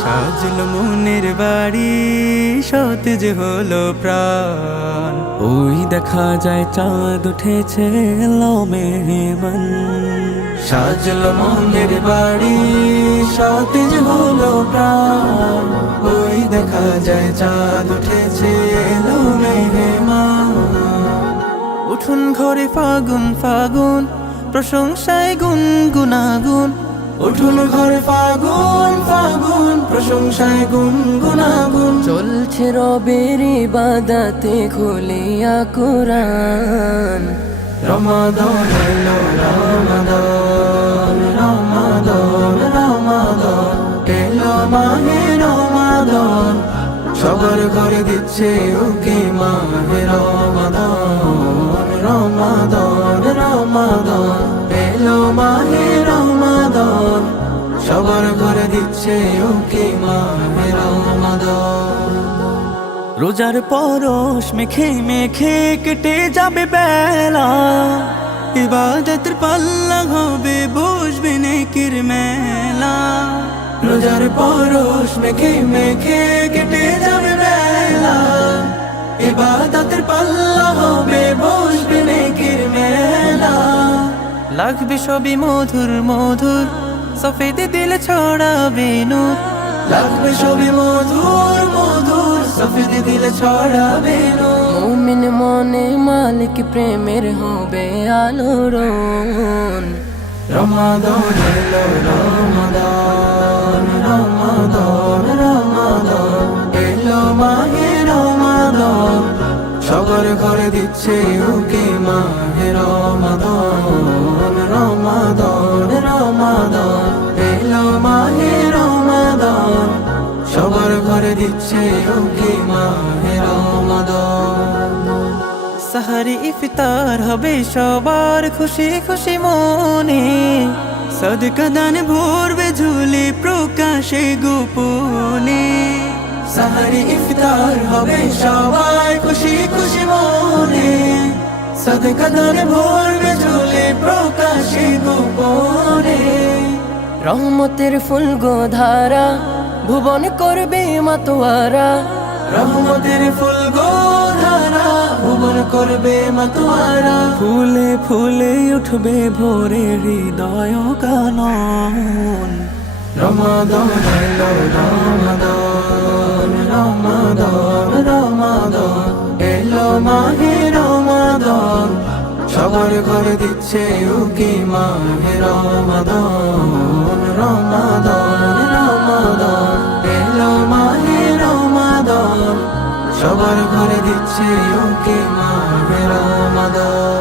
সাজলো মনের বাড়ি, সতেজ হলো প্রাণ। ওই দেখা যায় চাঁদ উঠেছে, এলো মেহমান। সাজলো মনের বাড়ি, সতেজ হলো প্রাণ। ওই দেখা যায় চাঁদ উঠেছে, এলো মেহমান। উঠুন ঘরে ফাগুন ফাগুন, প্রশংসায় গুনগুনাগুন। উঠুন ঘরে ফাগুন ফাগুন, প্রশংসায় গুনগুনাগুন। চলছে রবের ইবাদতে খুলিয়া কুরআন। রমাদান এলো রমাদান, রমাদান রমাদান এলো মাহে রমাদান। সবার ঘরে দিচ্ছে উকি মাহে রমাদান, রমাদান রমাদান এলো মাহে রমাদান। সবার ঘরে দিচ্ছে উকি মাহে রমাদান। রোজার পরশ মেখে মেখে কেটে যাবে বেলা, ইবাদতের পাল্লা হবে বসবে নেকির মেলা। রোজার পরশ মেখে মেখে কেটে যাবে বেলা, ইবাদতের পাল্লা হবে বসবে নেকির মেলা। লাগবে সবই মধুর মধুর, সফেদ দিল ছড়াবে নূর। লাগবে সবই মধুর মধুর, সফেদ দিল ছড়াবে নূর। মুমিন মনে মালিক প্রেমের হবে আলোড়ন। রমাদান এলো রমাদান, রমাদান রমাদান এলো মাহে রমাদান। সবার ঘরে দিচ্ছে উকি মাহে রমাদান, রমাদান রমাদান এলো মাহে রমাদান। সবার ঘরে দিচ্ছে উকি মাহে রমাদান। সাহারি ইফতার হবে সবার খুশি খুশি মনে, সদকা দান ভরবে ঝুলি প্রকাশে গোপনে। সাহারি ইফতার হবে সবার খুশি খুশি মনে, সদকা দান ভরবে ঝুলি প্রকাশে গোপনে। রহমতের ফুল গোধারা ভুবন করবে মাতোয়ারা। রহমতের ফুল গোধারা ভুবন করবে মাতোয়ারা। ফুলে ফুলে উঠবে ভোরে হৃদয় কানন। রমাদান এলো রমাদান, রমাদান রমাদান এলো মাহে রমাদান। সবার ঘরে দিচ্ছে উকি মাহে রমাদান, রমাদান রমাদান এলো মাহে রমাদান। সবার ঘরে দিচ্ছে উকি মাহে রমাদান।